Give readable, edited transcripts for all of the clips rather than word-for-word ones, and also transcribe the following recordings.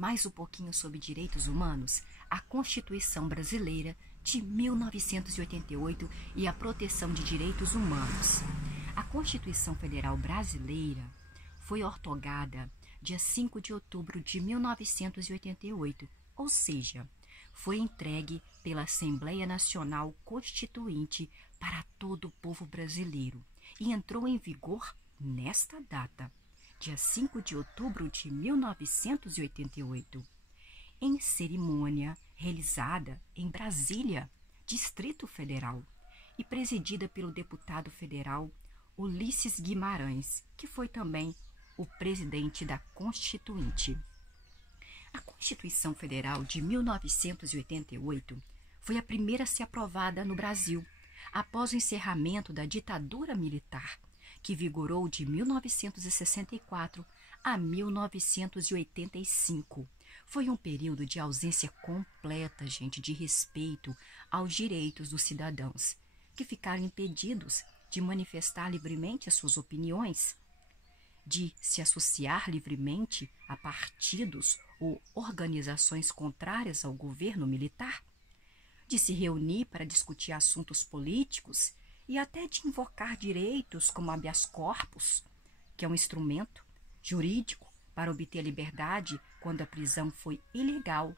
mais um pouquinho sobre direitos humanos, a Constituição Brasileira de 1988 e a proteção de direitos humanos. A Constituição Federal Brasileira foi ortogada dia 5 de outubro de 1988, ou seja, foi entregue pela Assembleia Nacional Constituinte para todo o povo brasileiro e entrou em vigor nesta data, dia 5 de outubro de 1988, em cerimônia realizada em Brasília, Distrito Federal, e presidida pelo deputado federal Ulisses Guimarães, que foi também o presidente da Constituinte. A Constituição Federal de 1988 foi a primeira a ser aprovada no Brasil, após o encerramento da ditadura militar, que vigorou de 1964 a 1985. Foi um período de ausência completa, gente, de respeito aos direitos dos cidadãos, que ficaram impedidos de manifestar livremente as suas opiniões, de se associar livremente a partidos ou organizações contrárias ao governo militar, de se reunir para discutir assuntos políticos e até de invocar direitos como habeas corpus, que é um instrumento jurídico para obter liberdade quando a prisão foi ilegal.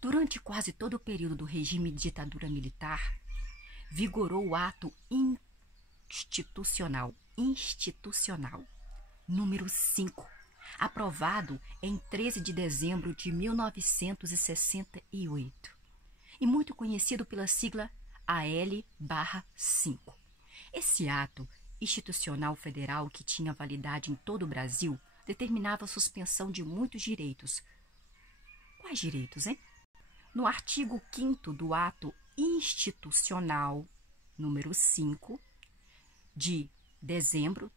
Durante quase todo o período do regime de ditadura militar, vigorou o ato institucional número 5, aprovado em 13 de dezembro de 1968, e muito conhecido pela sigla AL-5. Esse ato institucional federal, que tinha validade em todo o Brasil, determinava a suspensão de muitos direitos. Quais direitos, hein? No artigo 5º do ato institucional número 5, de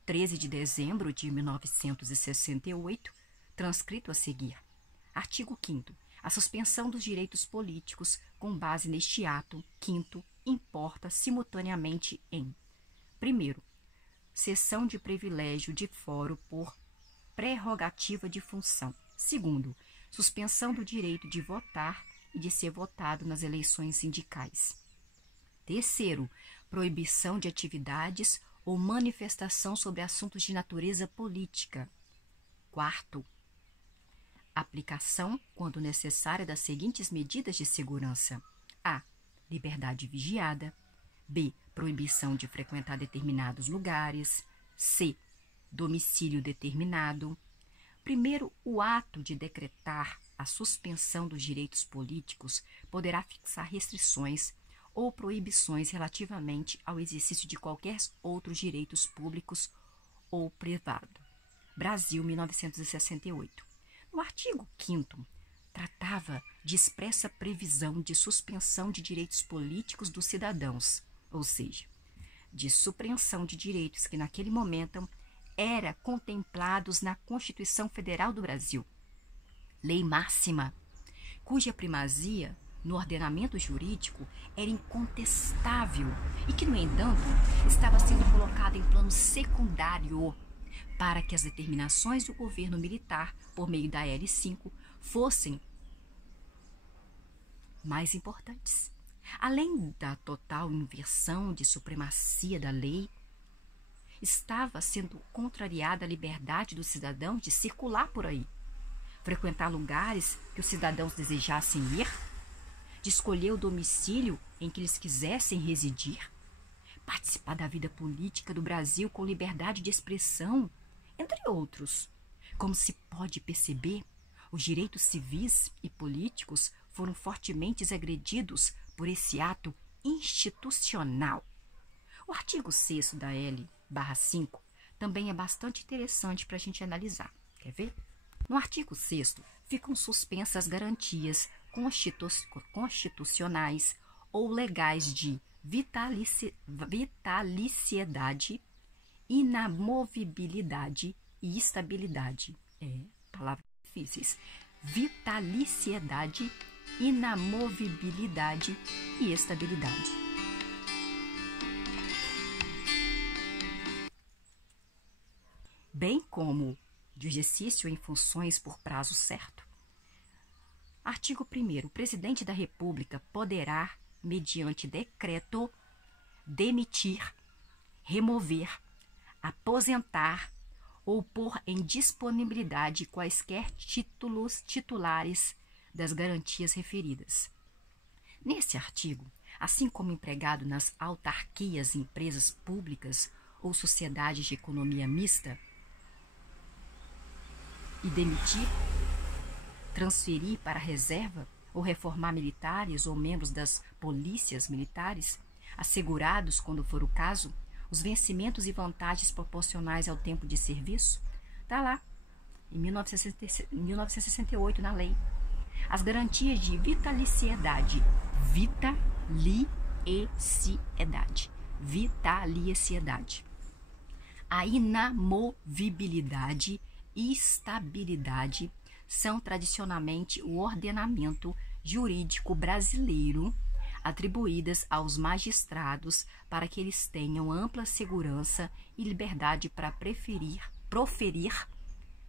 13 de dezembro de 1968, transcrito a seguir. Artigo 5º. A suspensão dos direitos políticos com base neste ato 5º importa simultaneamente em: primeiro, cessão de privilégio de foro por prerrogativa de função. Segundo, suspensão do direito de votar e de ser votado nas eleições sindicais. Terceiro, proibição de atividades ou manifestação sobre assuntos de natureza política. Quarto, aplicação, quando necessária, das seguintes medidas de segurança: a. liberdade vigiada. B. proibição de frequentar determinados lugares. C. domicílio determinado. Primeiro, o ato de decretar a suspensão dos direitos políticos poderá fixar restrições ou proibições relativamente ao exercício de qualquer outros direitos públicos ou privado. Brasil, 1968. No artigo 5º, tratava de expressa previsão de suspensão de direitos políticos dos cidadãos, ou seja, de supressão de direitos que naquele momento eram contemplados na Constituição Federal do Brasil, lei máxima, cuja primazia no ordenamento jurídico era incontestável e que, no entanto, estava sendo colocada em plano secundário para que as determinações do governo militar, por meio da L5, fossem mais importantes. Além da total inversão de supremacia da lei, estava sendo contrariada a liberdade dos cidadãos de circular por aí, frequentar lugares que os cidadãos desejassem ir, de escolher o domicílio em que eles quisessem residir, participar da vida política do Brasil com liberdade de expressão, entre outros. Como se pode perceber, os direitos civis e políticos foram fortemente agredidos por esse ato institucional. O artigo 6º da L-5 também é bastante interessante para a gente analisar. Quer ver? No artigo 6º, ficam suspensas garantias constitucionais ou legais de vitaliciedade, inamovibilidade e estabilidade. Palavras difíceis. Vitaliciedade, inamovibilidade e estabilidade. Bem como de exercício em funções por prazo certo, Artigo 1º. O presidente da República poderá, mediante decreto, demitir, remover, aposentar ou pôr em disponibilidade quaisquer titulares das garantias referidas. Nesse artigo, assim como empregado nas autarquias, empresas públicas ou sociedades de economia mista, e demitir, transferir para a reserva ou reformar militares ou membros das polícias militares, assegurados, quando for o caso, os vencimentos e vantagens proporcionais ao tempo de serviço, está lá, em 1968, na lei. As garantias de vitaliciedade, a inamovibilidade e estabilidade são tradicionalmente o ordenamento jurídico brasileiro atribuídas aos magistrados para que eles tenham ampla segurança e liberdade para proferir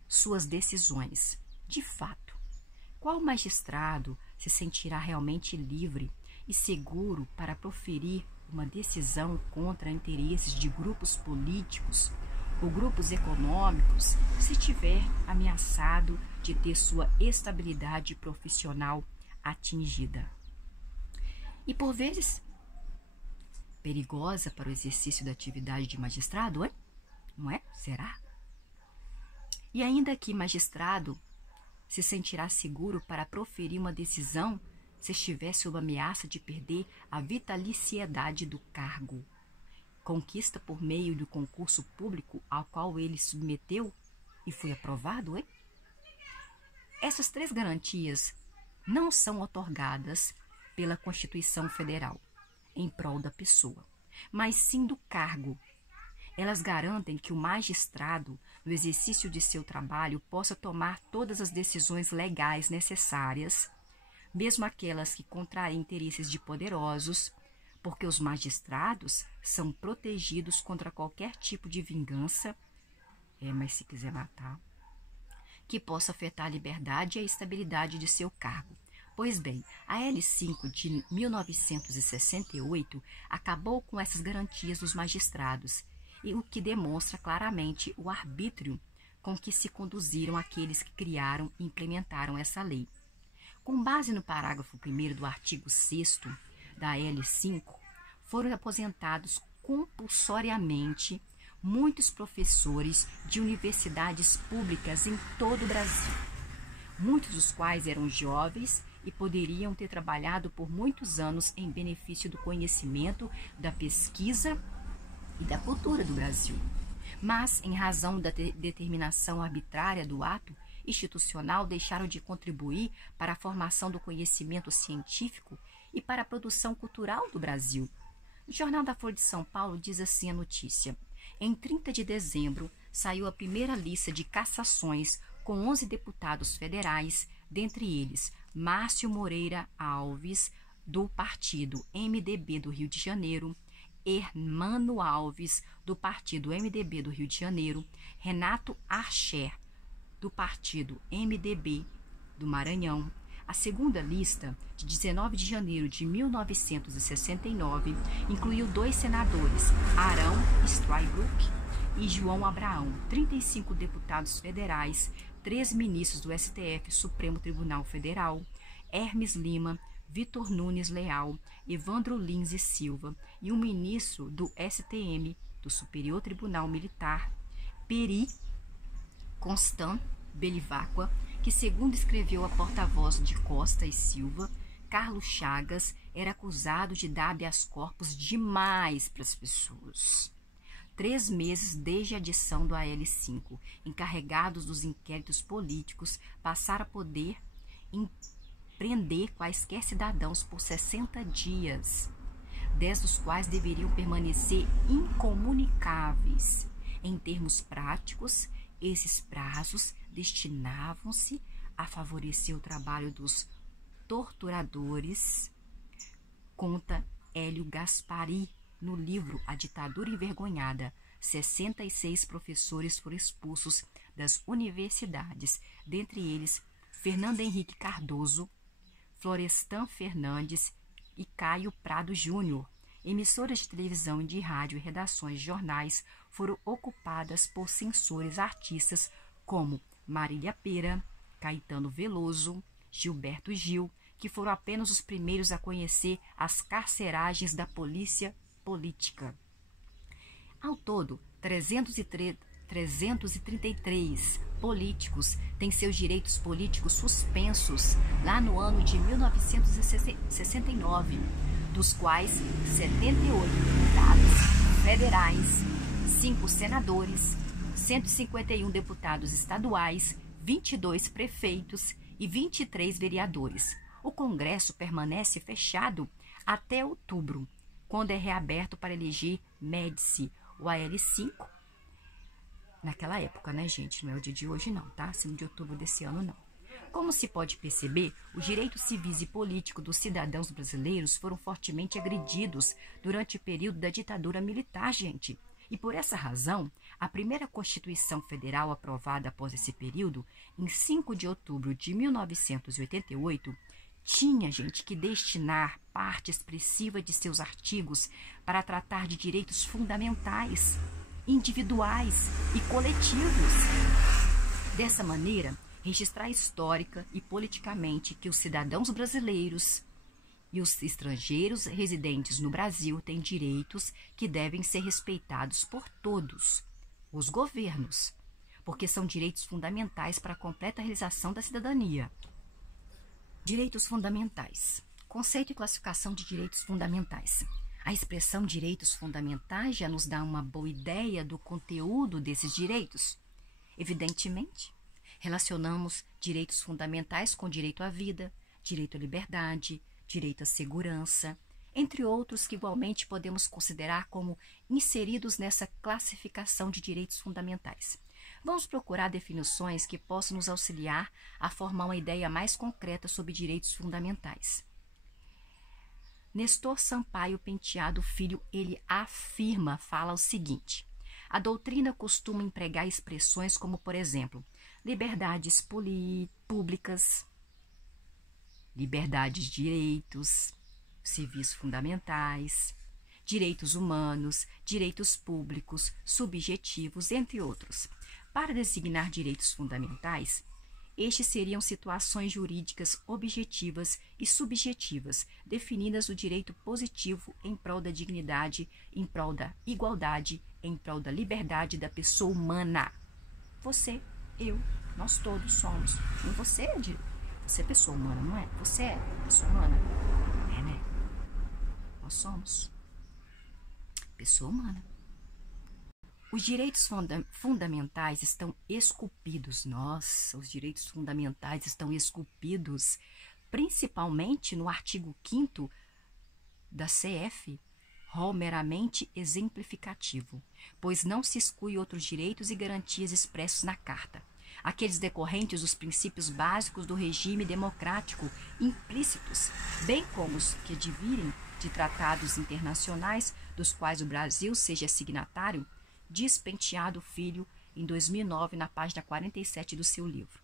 suas decisões. De fato, qual magistrado se sentirá realmente livre e seguro para proferir uma decisão contra interesses de grupos políticos ou grupos econômicos se estiver ameaçado de ter sua estabilidade profissional atingida? E, por vezes, perigosa para o exercício da atividade de magistrado, hein? Não é? Será? E ainda que magistrado se sentirá seguro para proferir uma decisão se estiver sob ameaça de perder a vitaliciedade do cargo, conquista por meio do concurso público ao qual ele submeteu e foi aprovado, hein? Essas 3 garantias não são otorgadas pela Constituição Federal em prol da pessoa, mas sim do cargo. Elas garantem que o magistrado, no exercício de seu trabalho, possa tomar todas as decisões legais necessárias, mesmo aquelas que contrariem interesses de poderosos, porque os magistrados são protegidos contra qualquer tipo de vingança, mas se quiser matar, que possa afetar a liberdade e a estabilidade de seu cargo. Pois bem, a L5 de 1968 acabou com essas garantias dos magistrados, e o que demonstra claramente o arbítrio com que se conduziram aqueles que criaram e implementaram essa lei. Com base no parágrafo 1º do artigo 6º da L5, foram aposentados compulsoriamente muitos professores de universidades públicas em todo o Brasil, muitos dos quais eram jovens e poderiam ter trabalhado por muitos anos em benefício do conhecimento, da pesquisa e da cultura do Brasil. Mas, em razão da determinação arbitrária do ato institucional, deixaram de contribuir para a formação do conhecimento científico e para a produção cultural do Brasil. O Jornal da Folha de São Paulo diz assim a notícia: em 30 de dezembro, saiu a primeira lista de cassações com 11 deputados federais, dentre eles Márcio Moreira Alves, do partido MDB do Rio de Janeiro, Hermano Alves, do partido MDB do Rio de Janeiro, Renato Archer, do partido MDB do Maranhão. A segunda lista, de 19 de janeiro de 1969, incluiu 2 senadores, Arão Steinbrück e João Abraão, 35 deputados federais, 3 ministros do STF, Supremo Tribunal Federal, Hermes Lima, Vitor Nunes Leal, Evandro Lins e Silva, e um ministro do STM, do Superior Tribunal Militar, Peri Constant Belivacqua, que, segundo escreveu a porta-voz de Costa e Silva, Carlos Chagas era acusado de dar habeas corpus demais para as pessoas. 3 meses desde a adição do AL5, encarregados dos inquéritos políticos, passaram a poder prender quaisquer cidadãos por 60 dias, 10 dos quais deveriam permanecer incomunicáveis. Em termos práticos, esses prazos destinavam-se a favorecer o trabalho dos torturadores, conta Hélio Gaspari no livro A Ditadura Envergonhada. 66 professores foram expulsos das universidades, dentre eles Fernando Henrique Cardoso, Florestan Fernandes e Caio Prado Júnior. Emissoras de televisão e de rádio e redações de jornais foram ocupadas por censores artistas como Marília Pêra, Caetano Veloso, Gilberto Gil, que foram apenas os primeiros a conhecer as carceragens da polícia política. Ao todo, 333 políticos têm seus direitos políticos suspensos lá no ano de 1969, dos quais 78 deputados federais, 5 senadores, 151 deputados estaduais, 22 prefeitos e 23 vereadores. O Congresso permanece fechado até outubro, quando é reaberto para eleger Médici, o AL5. Naquela época, né, gente? Não é o dia de hoje, não, tá? 5 de outubro desse ano, não. Como se pode perceber, os direitos civis e políticos dos cidadãos brasileiros foram fortemente agredidos durante o período da ditadura militar, gente. E por essa razão, a primeira Constituição Federal aprovada após esse período, em 5 de outubro de 1988, tinha, gente, que destinar parte expressiva de seus artigos para tratar de direitos fundamentais, individuais e coletivos. Dessa maneira, registrar histórica e politicamente que os cidadãos brasileiros e os estrangeiros residentes no Brasil têm direitos que devem ser respeitados por todos os governos, porque são direitos fundamentais para a completa realização da cidadania. Direitos fundamentais. Conceito e classificação de direitos fundamentais. A expressão direitos fundamentais já nos dá uma boa ideia do conteúdo desses direitos. Evidentemente, relacionamos direitos fundamentais com direito à vida, direito à liberdade, direito à segurança, entre outros que igualmente podemos considerar como inseridos nessa classificação de direitos fundamentais. Vamos procurar definições que possam nos auxiliar a formar uma ideia mais concreta sobre direitos fundamentais. Nestor Sampaio Penteado Filho, ele fala o seguinte: a doutrina costuma empregar expressões como, por exemplo, liberdades públicas, liberdades de direitos civis fundamentais, direitos humanos, direitos públicos, subjetivos, entre outros. Para designar direitos fundamentais, estes seriam situações jurídicas objetivas e subjetivas, definidas no direito positivo em prol da dignidade, em prol da igualdade, em prol da liberdade da pessoa humana. Você, eu, nós todos somos. E você é pessoa humana, não é? Você é pessoa humana. É, né? Nós somos pessoa humana. Os direitos fundamentais estão esculpidos. Nossa, os direitos fundamentais estão esculpidos, principalmente no artigo 5º da CF, rol meramente exemplificativo, pois não se exclui outros direitos e garantias expressos na Carta, aqueles decorrentes dos princípios básicos do regime democrático implícitos, bem como os que advirem de tratados internacionais dos quais o Brasil seja signatário, diz Penteado Filho em 2009, na página 47 do seu livro.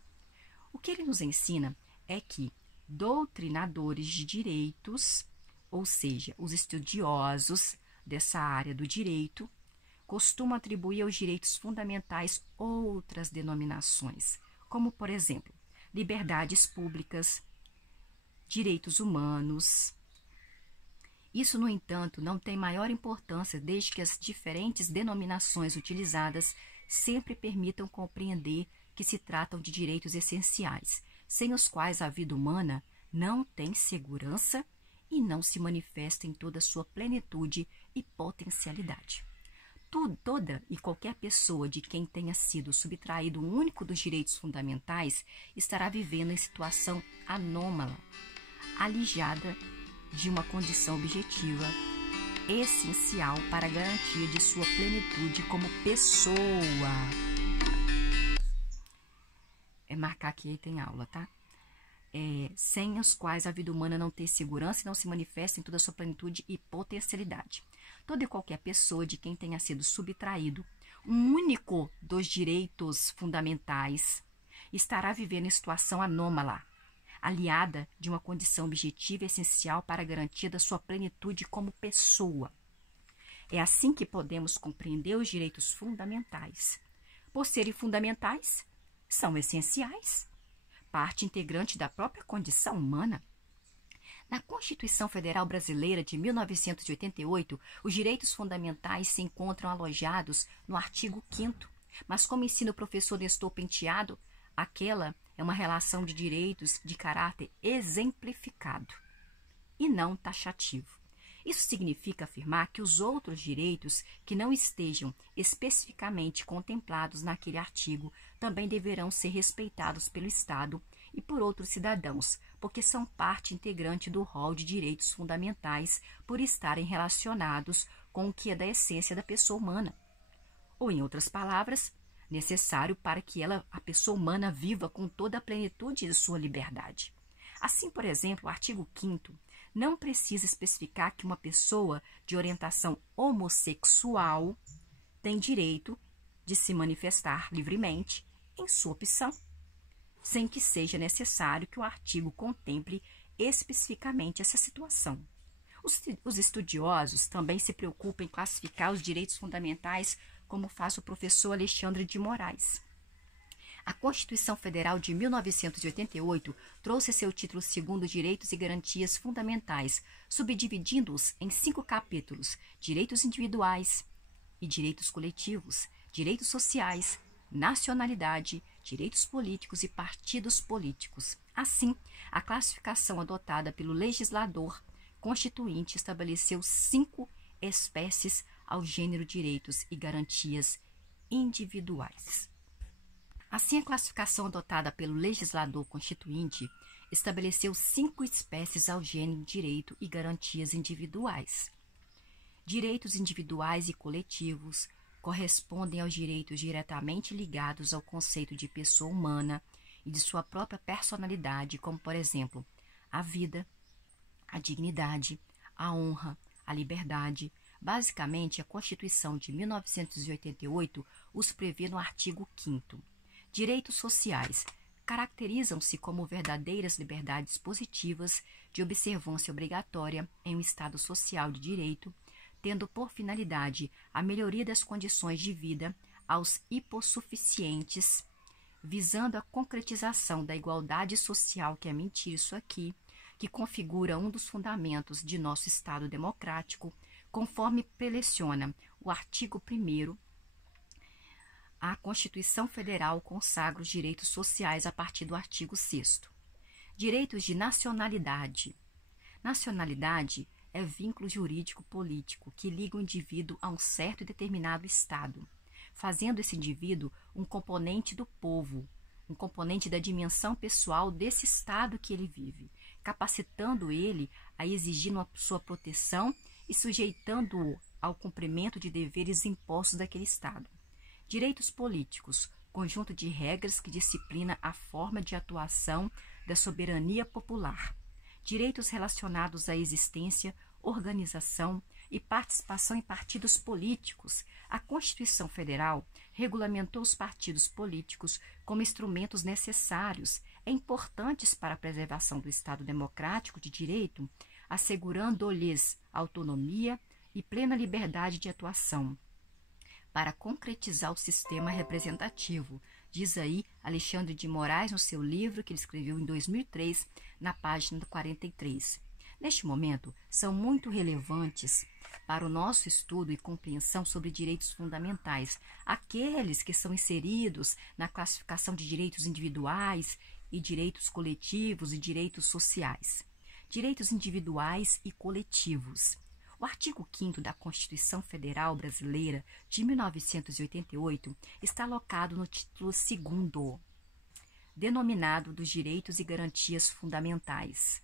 O que ele nos ensina é que doutrinadores de direitos, ou seja, os estudiosos dessa área do direito, costumam atribuir aos direitos fundamentais outras denominações, como, por exemplo, liberdades públicas, direitos humanos. Isso, no entanto, não tem maior importância desde que as diferentes denominações utilizadas sempre permitam compreender que se tratam de direitos essenciais, sem os quais a vida humana não tem segurança e não se manifesta em toda a sua plenitude e potencialidade. Toda e qualquer pessoa de quem tenha sido subtraído um único dos direitos fundamentais estará vivendo em situação anômala, alijada de uma condição objetiva, essencial para a garantia de sua plenitude como pessoa. Marcar que aí tem aula, tá? Sem os quais a vida humana não tem segurança e não se manifesta em toda a sua plenitude e potencialidade. Toda e qualquer pessoa de quem tenha sido subtraído um único dos direitos fundamentais estará vivendo em situação anômala, aliada de uma condição objetiva e essencial para a garantia da sua plenitude como pessoa. É assim que podemos compreender os direitos fundamentais. Por serem fundamentais, são essenciais, parte integrante da própria condição humana. Na Constituição Federal Brasileira de 1988, os direitos fundamentais se encontram alojados no artigo 5º, mas como ensina o professor Nestor Penteado, aquela é uma relação de direitos de caráter exemplificado e não taxativo. Isso significa afirmar que os outros direitos que não estejam especificamente contemplados naquele artigo também deverão ser respeitados pelo Estado e por outros cidadãos, porque são parte integrante do rol de direitos fundamentais por estarem relacionados com o que é da essência da pessoa humana. Ou, em outras palavras, necessário para que a pessoa humana viva com toda a plenitude de sua liberdade. Assim, por exemplo, o artigo 5º não precisa especificar que uma pessoa de orientação homossexual tem direito de se manifestar livremente em sua opção, sem que seja necessário que o artigo contemple especificamente essa situação. Os estudiosos também se preocupam em classificar os direitos fundamentais, como faz o professor Alexandre de Moraes. A Constituição Federal de 1988 trouxe seu título 2º Direitos e Garantias Fundamentais, subdividindo-os em 5 capítulos: direitos individuais e direitos coletivos, direitos sociais, nacionalidade, direitos políticos e partidos políticos. Assim, a classificação adotada pelo legislador constituinte estabeleceu 5 espécies ao gênero direitos e garantias individuais. Assim, a classificação adotada pelo legislador constituinte estabeleceu 5 espécies ao gênero direito e garantias individuais. Direitos individuais e coletivos correspondem aos direitos diretamente ligados ao conceito de pessoa humana e de sua própria personalidade, como, por exemplo, a vida, a dignidade, a honra, a liberdade. Basicamente, a Constituição de 1988 os prevê no artigo 5º. Direitos sociais caracterizam-se como verdadeiras liberdades positivas de observância obrigatória em um Estado social de direito, tendo por finalidade a melhoria das condições de vida aos hipossuficientes, visando a concretização da igualdade social, que é mentira isso aqui, que configura um dos fundamentos de nosso Estado democrático, conforme preleciona o artigo 1º. A Constituição Federal consagra os direitos sociais a partir do artigo 6º. Direitos de nacionalidade. Nacionalidade é vínculo jurídico-político que liga o indivíduo a um certo e determinado Estado, fazendo esse indivíduo um componente do povo, um componente da dimensão pessoal desse Estado que ele vive, capacitando ele a exigir sua proteção e sujeitando-o ao cumprimento de deveres impostos daquele Estado. Direitos políticos, conjunto de regras que disciplina a forma de atuação da soberania popular. Direitos relacionados à existência, organização e participação em partidos políticos. A Constituição Federal regulamentou os partidos políticos como instrumentos necessários e importantes para a preservação do Estado democrático de direito, assegurando-lhes autonomia e plena liberdade de atuação para concretizar o sistema representativo, diz aí Alexandre de Moraes no seu livro que ele escreveu em 2003, na página 43. Neste momento, são muito relevantes para o nosso estudo e compreensão sobre direitos fundamentais, aqueles que são inseridos na classificação de direitos individuais e direitos coletivos e direitos sociais. Direitos individuais e coletivos. O artigo 5º da Constituição Federal Brasileira de 1988 está alocado no título 2º, denominado dos Direitos e Garantias Fundamentais,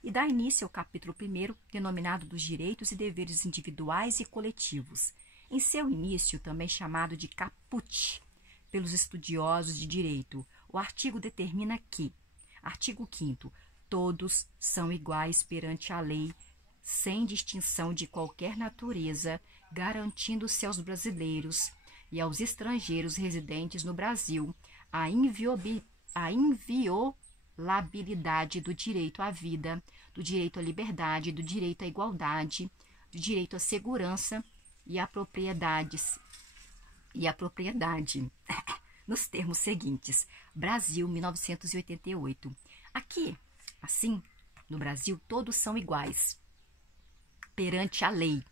e dá início ao capítulo 1º, denominado dos Direitos e Deveres Individuais e Coletivos, em seu início também chamado de caput pelos estudiosos de direito. O artigo determina que, artigo 5º, todos são iguais perante a lei, sem distinção de qualquer natureza, garantindo-se aos brasileiros e aos estrangeiros residentes no Brasil a inalienabilidade do direito à vida, do direito à liberdade, do direito à igualdade, do direito à segurança e à propriedade, nos termos seguintes. Brasil, 1988. Aqui, assim, no Brasil, todos são iguais perante a lei,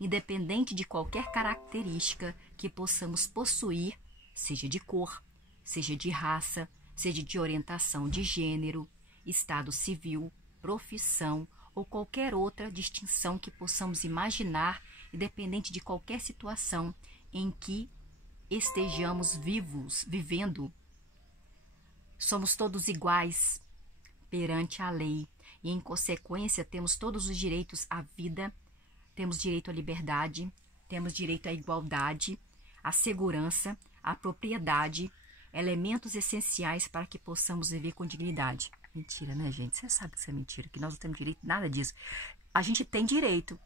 independente de qualquer característica que possamos possuir, seja de cor, seja de raça, seja de orientação de gênero, estado civil, profissão ou qualquer outra distinção que possamos imaginar, independente de qualquer situação em que estejamos vivendo. Somos todos iguais perante a lei e, em consequência, temos todos os direitos à vida, temos direito à liberdade, temos direito à igualdade, à segurança, à propriedade, elementos essenciais para que possamos viver com dignidade. Mentira, né, gente? Você sabe que isso é mentira, que nós não temos direito a nada disso. A gente tem direito,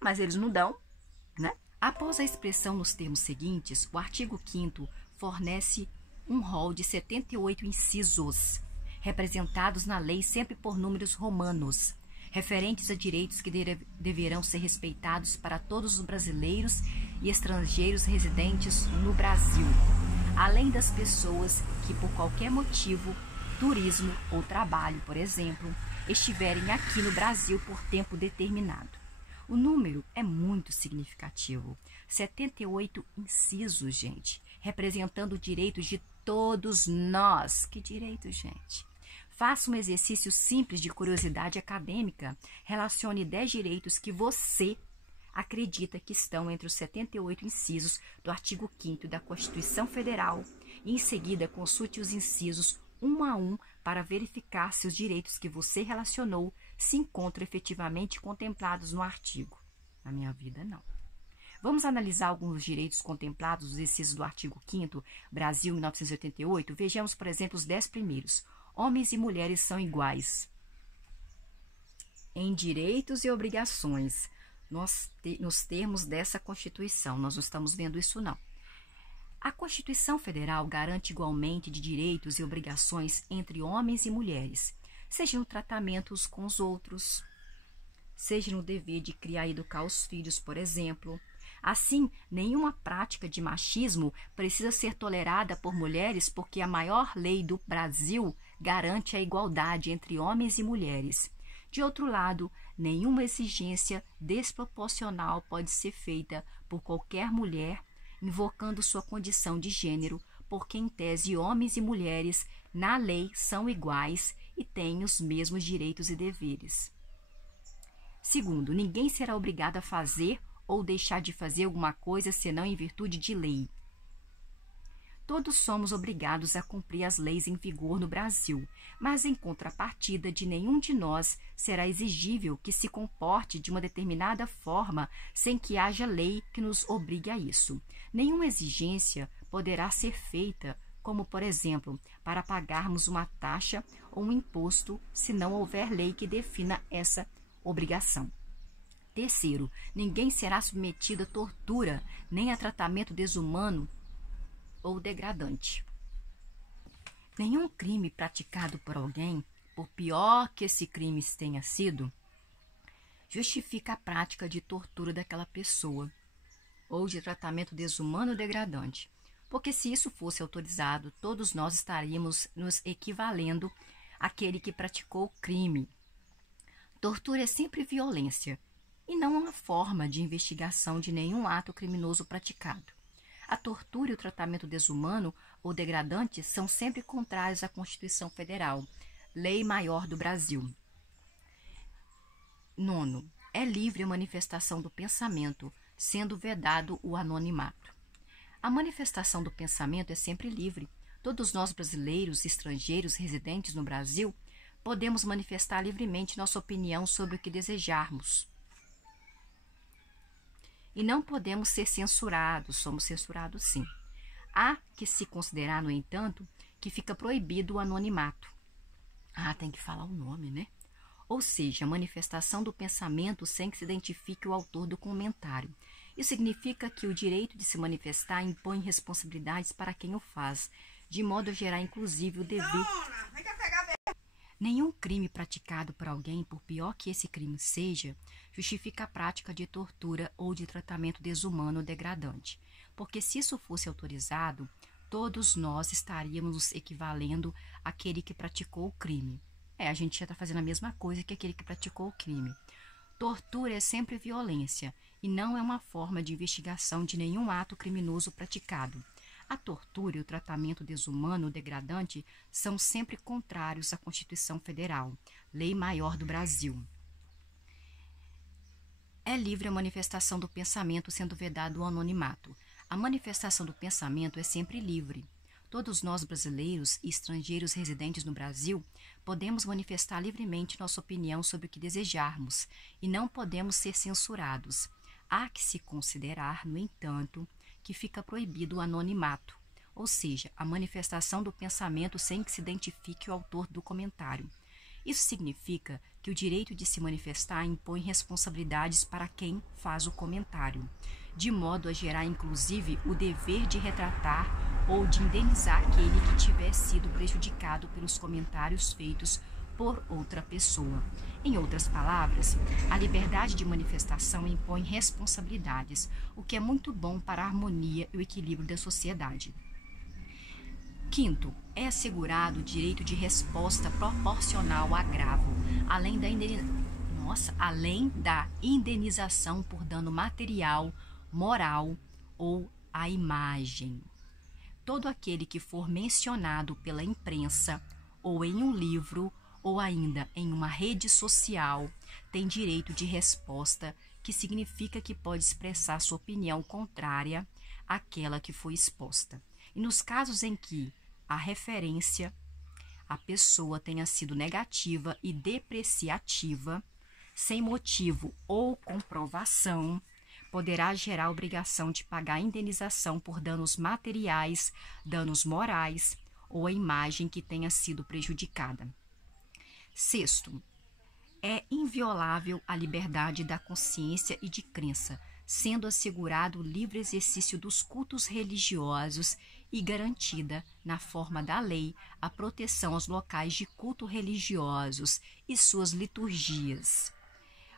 mas eles não dão, né? Após a expressão nos termos seguintes, o artigo 5º fornece um rol de 78 incisos, representados na lei sempre por números romanos, referentes a direitos que deverão ser respeitados para todos os brasileiros e estrangeiros residentes no Brasil, além das pessoas que, por qualquer motivo, turismo ou trabalho, por exemplo, estiverem aqui no Brasil por tempo determinado. O número é muito significativo. 78 incisos, gente, representando direitos de todos nós. Que direitos, gente? Faça um exercício simples de curiosidade acadêmica. Relacione 10 direitos que você acredita que estão entre os 78 incisos do artigo 5º da Constituição Federal e, em seguida, consulte os incisos um a um para verificar se os direitos que você relacionou se encontram efetivamente contemplados no artigo. Na minha vida, não. Vamos analisar alguns direitos contemplados nos incisos do artigo 5º, Brasil, 1988. Vejamos, por exemplo, os 10 primeiros. Homens e mulheres são iguais em direitos e obrigações, nos termos dessa Constituição. Nós não estamos vendo isso, não. A Constituição Federal garante igualmente de direitos e obrigações entre homens e mulheres, seja no tratamento uns com os outros, seja no dever de criar e educar os filhos, por exemplo. Assim, nenhuma prática de machismo precisa ser tolerada por mulheres, porque a maior lei do Brasil garante a igualdade entre homens e mulheres. De outro lado, nenhuma exigência desproporcional pode ser feita por qualquer mulher, invocando sua condição de gênero, porque, em tese, homens e mulheres, na lei, são iguais e têm os mesmos direitos e deveres. Segundo, ninguém será obrigado a fazer ou deixar de fazer alguma coisa senão em virtude de lei. Todos somos obrigados a cumprir as leis em vigor no Brasil, mas em contrapartida de nenhum de nós será exigível que se comporte de uma determinada forma sem que haja lei que nos obrigue a isso. Nenhuma exigência poderá ser feita, como, por exemplo, para pagarmos uma taxa ou um imposto, se não houver lei que defina essa obrigação. Terceiro, ninguém será submetido a tortura, nem a tratamento desumano ou degradante. Nenhum crime praticado por alguém, por pior que esse crime tenha sido, justifica a prática de tortura daquela pessoa ou de tratamento desumano ou degradante, porque se isso fosse autorizado, todos nós estaríamos nos equivalendo àquele que praticou o crime. Tortura é sempre violência e não uma forma de investigação de nenhum ato criminoso praticado. A tortura e o tratamento desumano ou degradante são sempre contrários à Constituição Federal, Lei Maior do Brasil. Nono, é livre a manifestação do pensamento, sendo vedado o anonimato. A manifestação do pensamento é sempre livre. Todos nós brasileiros e estrangeiros residentes no Brasil podemos manifestar livremente nossa opinião sobre o que desejarmos. E não podemos ser censurados, somos censurados sim. Há que se considerar, no entanto, que fica proibido o anonimato. Tem que falar o nome, né? Ou seja, a manifestação do pensamento sem que se identifique o autor do comentário. Isso significa que o direito de se manifestar impõe responsabilidades para quem o faz, de modo a gerar inclusive o dever. Nenhum crime praticado por alguém, por pior que esse crime seja, justifica a prática de tortura ou de tratamento desumano ou degradante, porque se isso fosse autorizado, todos nós estaríamos nos equivalendo àquele que praticou o crime. A gente já está fazendo a mesma coisa que aquele que praticou o crime. Tortura é sempre violência e não é uma forma de investigação de nenhum ato criminoso praticado. A tortura e o tratamento desumano ou degradante são sempre contrários à Constituição Federal, Lei Maior do Brasil. É livre a manifestação do pensamento, sendo vedado o anonimato. A manifestação do pensamento é sempre livre. Todos nós, brasileiros e estrangeiros residentes no Brasil, podemos manifestar livremente nossa opinião sobre o que desejarmos e não podemos ser censurados. Há que se considerar, no entanto, que fica proibido o anonimato, ou seja, a manifestação do pensamento sem que se identifique o autor do comentário. Isso significa que o direito de se manifestar impõe responsabilidades para quem faz o comentário, de modo a gerar inclusive o dever de retratar ou de indenizar aquele que tiver sido prejudicado pelos comentários feitos por outra pessoa. Em outras palavras, a liberdade de manifestação impõe responsabilidades, o que é muito bom para a harmonia e o equilíbrio da sociedade. Quinto, é assegurado o direito de resposta proporcional ao agravo, além da indenização por dano material, moral ou à imagem. Todo aquele que for mencionado pela imprensa ou em um livro ou ainda em uma rede social, tem direito de resposta, que significa que pode expressar sua opinião contrária àquela que foi exposta. E nos casos em que a referência à pessoa tenha sido negativa e depreciativa, sem motivo ou comprovação, poderá gerar a obrigação de pagar indenização por danos materiais, danos morais ou a imagem que tenha sido prejudicada. Sexto, é inviolável a liberdade da consciência e de crença, sendo assegurado o livre exercício dos cultos religiosos e garantida, na forma da lei, a proteção aos locais de culto religiosos e suas liturgias.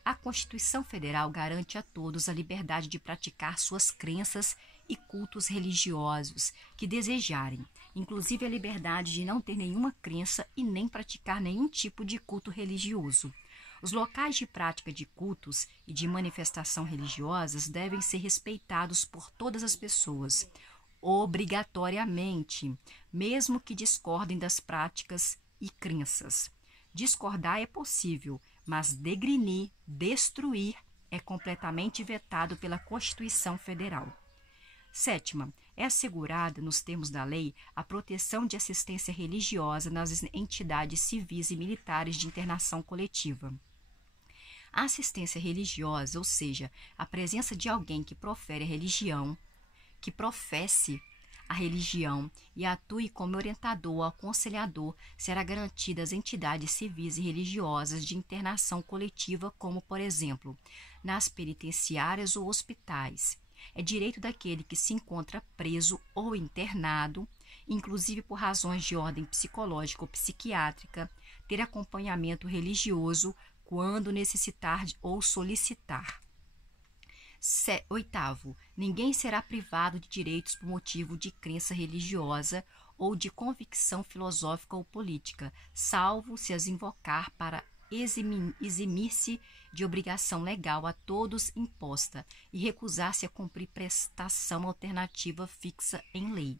A Constituição Federal garante a todos a liberdade de praticar suas crenças e cultos religiosos que desejarem, inclusive a liberdade de não ter nenhuma crença e nem praticar nenhum tipo de culto religioso. Os locais de prática de cultos e de manifestação religiosas devem ser respeitados por todas as pessoas, obrigatoriamente, mesmo que discordem das práticas e crenças. Discordar é possível, mas degrinir, destruir, é completamente vetado pela Constituição Federal. Sétima, é assegurada, nos termos da lei, a proteção de assistência religiosa nas entidades civis e militares de internação coletiva. A assistência religiosa, ou seja, a presença de alguém que profere a religião, que professe a religião e atue como orientador ou aconselhador, será garantida às entidades civis e religiosas de internação coletiva, como, por exemplo, nas penitenciárias ou hospitais. É direito daquele que se encontra preso ou internado, inclusive por razões de ordem psicológica ou psiquiátrica, ter acompanhamento religioso quando necessitar ou solicitar. Oitavo, ninguém será privado de direitos por motivo de crença religiosa ou de convicção filosófica ou política, salvo se as invocar para eximir-se de obrigação legal a todos imposta e recusar-se a cumprir prestação alternativa fixa em lei.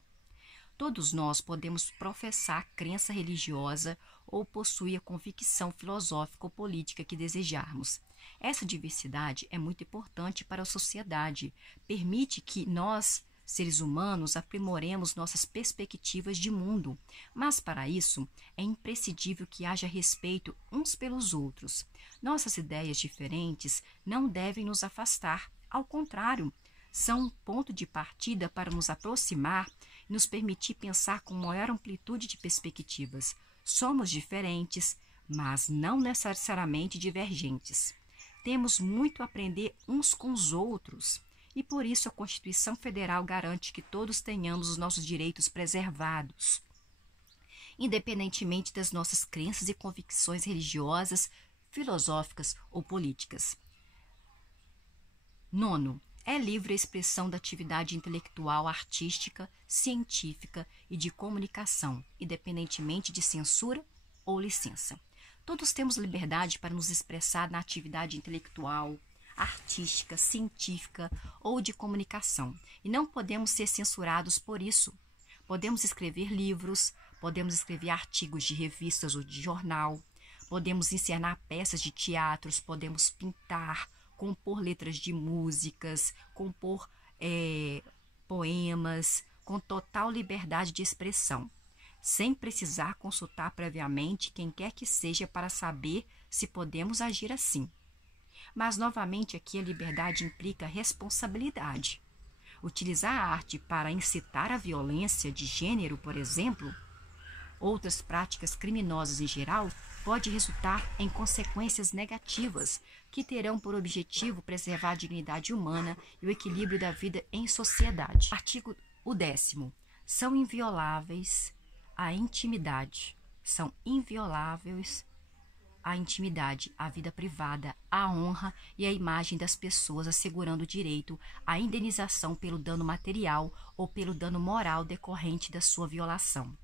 Todos nós podemos professar crença religiosa ou possuir a convicção filosófica ou política que desejarmos. Essa diversidade é muito importante para a sociedade, permite que nós, seres humanos, aprimoremos nossas perspectivas de mundo, mas para isso é imprescindível que haja respeito uns pelos outros. Nossas ideias diferentes não devem nos afastar, ao contrário, são um ponto de partida para nos aproximar e nos permitir pensar com maior amplitude de perspectivas. Somos diferentes, mas não necessariamente divergentes. Temos muito a aprender uns com os outros e por isso a Constituição Federal garante que todos tenhamos os nossos direitos preservados. independentemente das nossas crenças e convicções religiosas, filosóficas ou políticas. 9. É livre a expressão da atividade intelectual, artística, científica e de comunicação, independentemente de censura ou licença. Todos temos liberdade para nos expressar na atividade intelectual, artística, científica ou de comunicação, e não podemos ser censurados por isso. Podemos escrever livros, podemos escrever artigos de revistas ou de jornal, podemos encenar peças de teatros, podemos pintar, compor letras de músicas, compor poemas, com total liberdade de expressão, sem precisar consultar previamente quem quer que seja para saber se podemos agir assim. Mas, novamente, aqui a liberdade implica responsabilidade. Utilizar a arte para incitar a violência de gênero, por exemplo, outras práticas criminosas em geral, pode resultar em consequências negativas que terão por objetivo preservar a dignidade humana e o equilíbrio da vida em sociedade. Artigo 10º. São invioláveis a intimidade. São invioláveis a intimidade, a vida privada, a honra e a imagem das pessoas, assegurando o direito à indenização pelo dano material ou pelo dano moral decorrente da sua violação.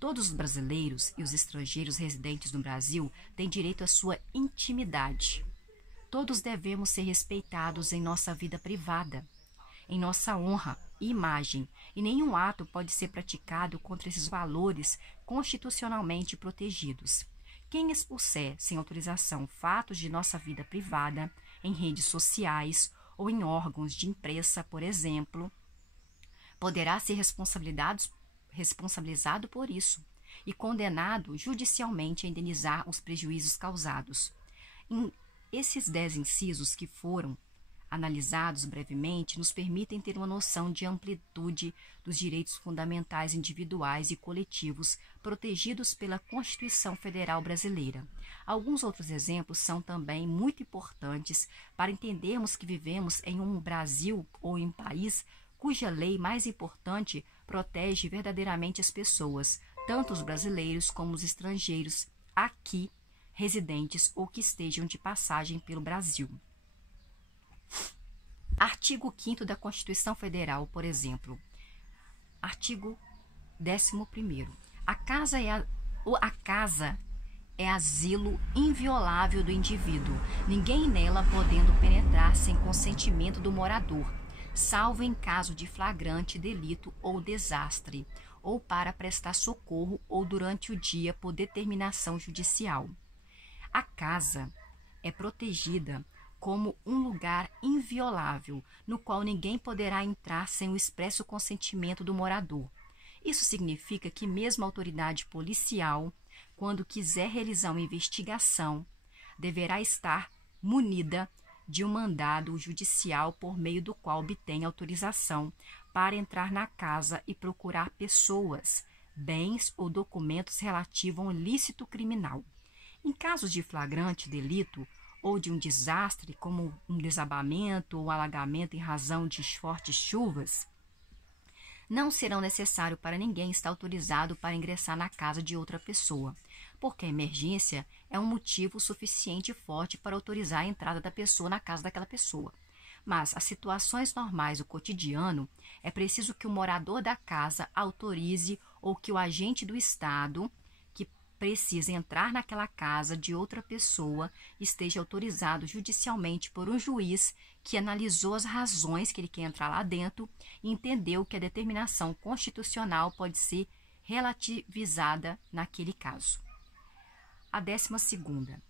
Todos os brasileiros e os estrangeiros residentes no Brasil têm direito à sua intimidade. Todos devemos ser respeitados em nossa vida privada, em nossa honra e imagem, e nenhum ato pode ser praticado contra esses valores constitucionalmente protegidos. Quem expuser sem autorização fatos de nossa vida privada em redes sociais ou em órgãos de imprensa, por exemplo, poderá ser responsabilizado por isso e condenado judicialmente a indenizar os prejuízos causados. Esses 10 incisos que foram analisados brevemente nos permitem ter uma noção de amplitude dos direitos fundamentais individuais e coletivos protegidos pela Constituição Federal Brasileira. Alguns outros exemplos são também muito importantes para entendermos que vivemos em um Brasil ou em um país cuja lei mais importante protege verdadeiramente as pessoas, tanto os brasileiros como os estrangeiros aqui residentes ou que estejam de passagem pelo Brasil. Artigo 5º da Constituição Federal, por exemplo. Artigo 11º. A casa é asilo inviolável do indivíduo, ninguém nela podendo penetrar sem consentimento do morador, salvo em caso de flagrante delito ou desastre, ou para prestar socorro ou durante o dia por determinação judicial. A casa é protegida como um lugar inviolável, no qual ninguém poderá entrar sem o expresso consentimento do morador. Isso significa que mesmo a autoridade policial, quando quiser realizar uma investigação, deverá estar munida de um mandado judicial por meio do qual obtém autorização para entrar na casa e procurar pessoas, bens ou documentos relativos a um ilícito criminal. Em casos de flagrante delito ou de um desastre, como um desabamento ou alagamento em razão de fortes chuvas, não serão necessário para ninguém estar autorizado para ingressar na casa de outra pessoa, porque a emergência é um motivo suficiente e forte para autorizar a entrada da pessoa na casa daquela pessoa. Mas, as situações normais do cotidiano, é preciso que o morador da casa autorize ou que o agente do Estado que precisa entrar naquela casa de outra pessoa esteja autorizado judicialmente por um juiz que analisou as razões que ele quer entrar lá dentro e entendeu que a determinação constitucional pode ser relativizada naquele caso. A 12ª.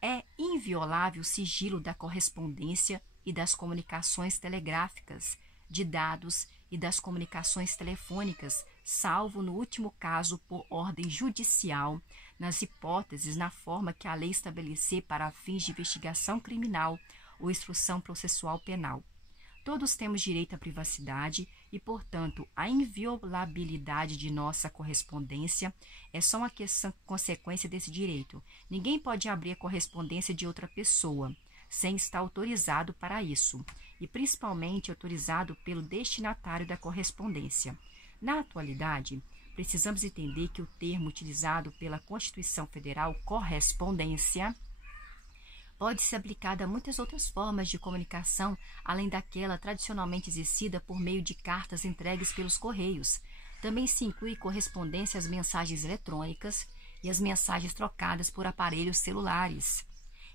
É inviolável o sigilo da correspondência e das comunicações telegráficas, de dados e das comunicações telefônicas, salvo no último caso por ordem judicial, nas hipóteses na forma que a lei estabelecer para fins de investigação criminal ou instrução processual penal. Todos temos direito à privacidade e, portanto, a inviolabilidade de nossa correspondência é só uma consequência desse direito. Ninguém pode abrir a correspondência de outra pessoa sem estar autorizado para isso, e principalmente autorizado pelo destinatário da correspondência. Na atualidade, precisamos entender que o termo utilizado pela Constituição Federal, correspondência, pode ser aplicado a muitas outras formas de comunicação, além daquela tradicionalmente exercida por meio de cartas entregues pelos correios. Também se inclui correspondência às mensagens eletrônicas e as mensagens trocadas por aparelhos celulares.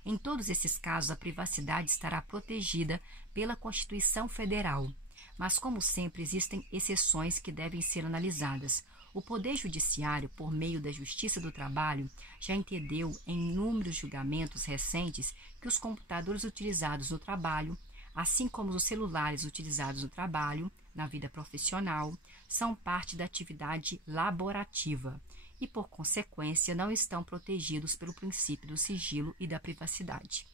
Em todos esses casos, a privacidade estará protegida pela Constituição Federal. Mas, como sempre, existem exceções que devem ser analisadas. O Poder Judiciário, por meio da Justiça do Trabalho, já entendeu em inúmeros julgamentos recentes que os computadores utilizados no trabalho, assim como os celulares utilizados no trabalho, na vida profissional, são parte da atividade laborativa e, por consequência, não estão protegidos pelo princípio do sigilo e da privacidade.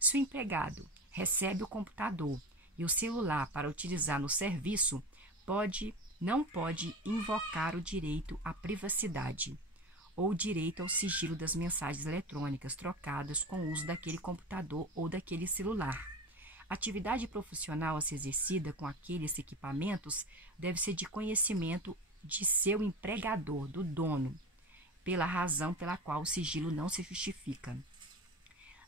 Se o empregado recebe o computador e o celular para utilizar no serviço, não pode invocar o direito à privacidade ou o direito ao sigilo das mensagens eletrônicas trocadas com o uso daquele computador ou daquele celular. A atividade profissional a ser exercida com aqueles equipamentos deve ser de conhecimento de seu empregador, do dono, pela razão pela qual o sigilo não se justifica.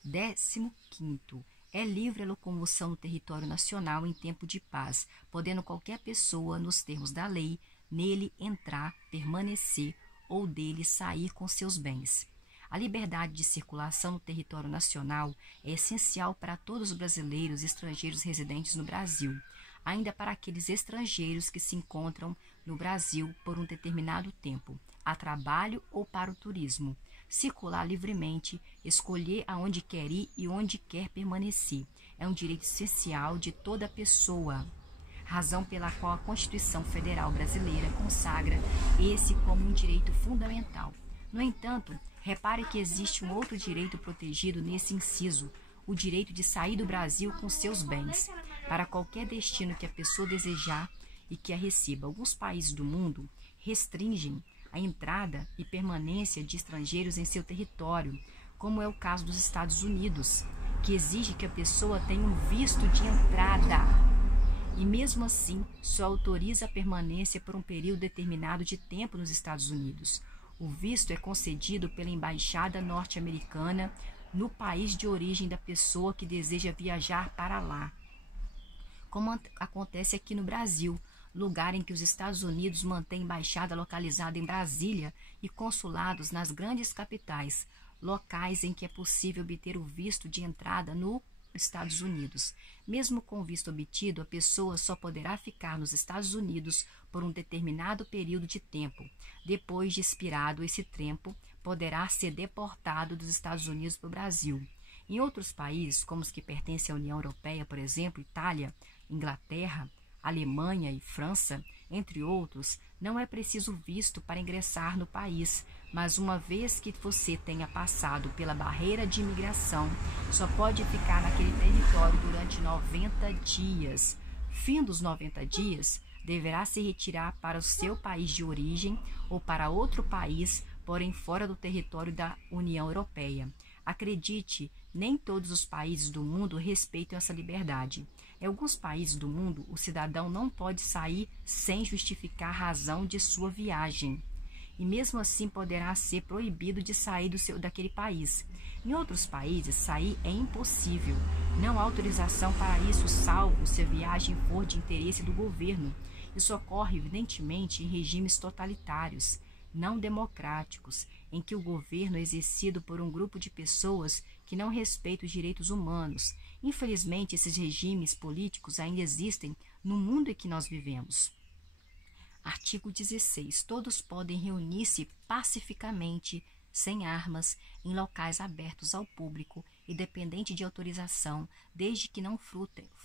15º. É livre a locomoção no território nacional em tempo de paz, podendo qualquer pessoa, nos termos da lei, nele entrar, permanecer ou dele sair com seus bens. A liberdade de circulação no território nacional é essencial para todos os brasileiros e estrangeiros residentes no Brasil, ainda para aqueles estrangeiros que se encontram no Brasil por um determinado tempo, a trabalho ou para o turismo. Circular livremente, escolher aonde quer ir e onde quer permanecer. É um direito essencial de toda pessoa, razão pela qual a Constituição Federal Brasileira consagra esse como um direito fundamental. No entanto, repare que existe um outro direito protegido nesse inciso, o direito de sair do Brasil com seus bens, para qualquer destino que a pessoa desejar e que a receba. Alguns países do mundo restringem a entrada e permanência de estrangeiros em seu território, como é o caso dos Estados Unidos, que exige que a pessoa tenha um visto de entrada e, mesmo assim, só autoriza a permanência por um período determinado de tempo nos Estados Unidos. O visto é concedido pela embaixada norte-americana no país de origem da pessoa que deseja viajar para lá, como acontece aqui no Brasil, lugar em que os Estados Unidos mantêm embaixada localizada em Brasília e consulados nas grandes capitais, locais em que é possível obter o visto de entrada nos Estados Unidos. Mesmo com o visto obtido, a pessoa só poderá ficar nos Estados Unidos por um determinado período de tempo. Depois de expirado esse tempo, poderá ser deportado dos Estados Unidos para o Brasil. Em outros países, como os que pertencem à União Europeia, por exemplo, Itália, Inglaterra, Alemanha e França, entre outros, não é preciso visto para ingressar no país, mas uma vez que você tenha passado pela barreira de imigração, só pode ficar naquele território durante 90 dias. Fim dos 90 dias, deverá se retirar para o seu país de origem ou para outro país, porém fora do território da União Europeia. Acredite, nem todos os países do mundo respeitam essa liberdade. Em alguns países do mundo, o cidadão não pode sair sem justificar a razão de sua viagem. E mesmo assim poderá ser proibido de sair daquele país. Em outros países, sair é impossível. Não há autorização para isso, salvo se a viagem for de interesse do governo. Isso ocorre, evidentemente, em regimes totalitários, não democráticos, em que o governo é exercido por um grupo de pessoas que não respeitam os direitos humanos. Infelizmente, esses regimes políticos ainda existem no mundo em que nós vivemos. Artigo 16. Todos podem reunir-se pacificamente, sem armas, em locais abertos ao público, independente de autorização, desde que não frustrem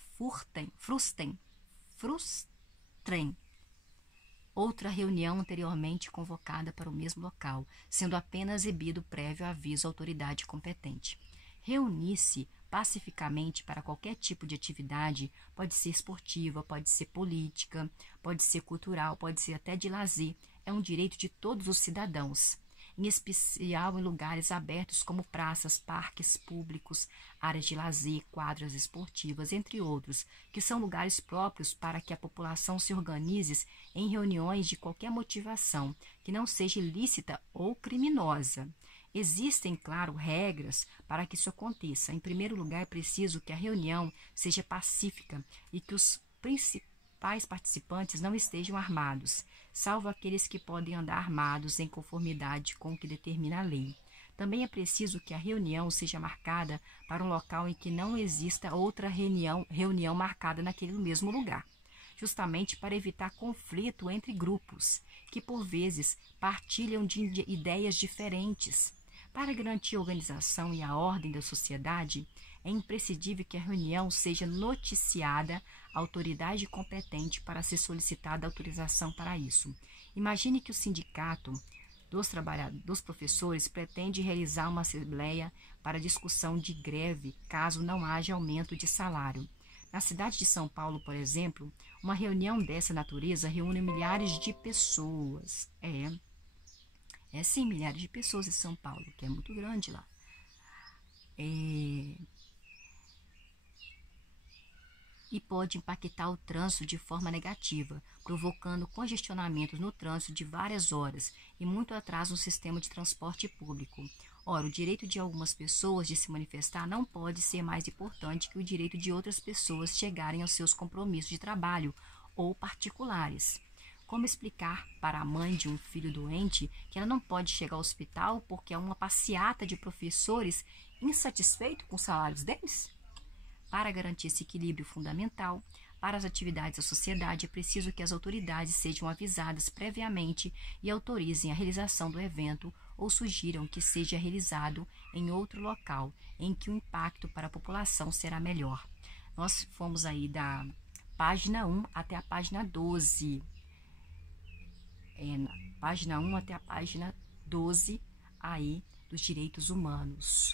outra reunião anteriormente convocada para o mesmo local, sendo apenas exibido prévio aviso à autoridade competente. Reunir-se pacificamente para qualquer tipo de atividade, pode ser esportiva, pode ser política, pode ser cultural, pode ser até de lazer, é um direito de todos os cidadãos. em especial em lugares abertos como praças, parques públicos, áreas de lazer, quadras esportivas, entre outros, que são lugares próprios para que a população se organize em reuniões de qualquer motivação, que não seja ilícita ou criminosa. Existem, claro, regras para que isso aconteça. Em primeiro lugar, é preciso que a reunião seja pacífica e que os principais participantes não estejam armados, salvo aqueles que podem andar armados em conformidade com o que determina a lei. Também é preciso que a reunião seja marcada para um local em que não exista outra reunião marcada naquele mesmo lugar, justamente para evitar conflito entre grupos, que por vezes partilham de ideias diferentes. Para garantir a organização e a ordem da sociedade, é imprescindível que a reunião seja noticiada à autoridade competente para ser solicitada autorização para isso. Imagine que o sindicato dos professores pretende realizar uma assembleia para discussão de greve caso não haja aumento de salário. Na cidade de São Paulo, por exemplo, uma reunião dessa natureza reúne milhares de pessoas. Sim, milhares de pessoas em São Paulo, que é muito grande lá. E pode impactar o trânsito de forma negativa, provocando congestionamentos no trânsito de várias horas e muito atraso no sistema de transporte público. Ora, o direito de algumas pessoas de se manifestar não pode ser mais importante que o direito de outras pessoas chegarem aos seus compromissos de trabalho ou particulares. Como explicar para a mãe de um filho doente que ela não pode chegar ao hospital porque há uma passeata de professores insatisfeitos com os salários deles? Para garantir esse equilíbrio fundamental para as atividades da sociedade, é preciso que as autoridades sejam avisadas previamente e autorizem a realização do evento ou sugiram que seja realizado em outro local em que o impacto para a população será melhor. Nós fomos aí da página 1 até a página 12. Na página 1 até a página 12 aí dos direitos humanos.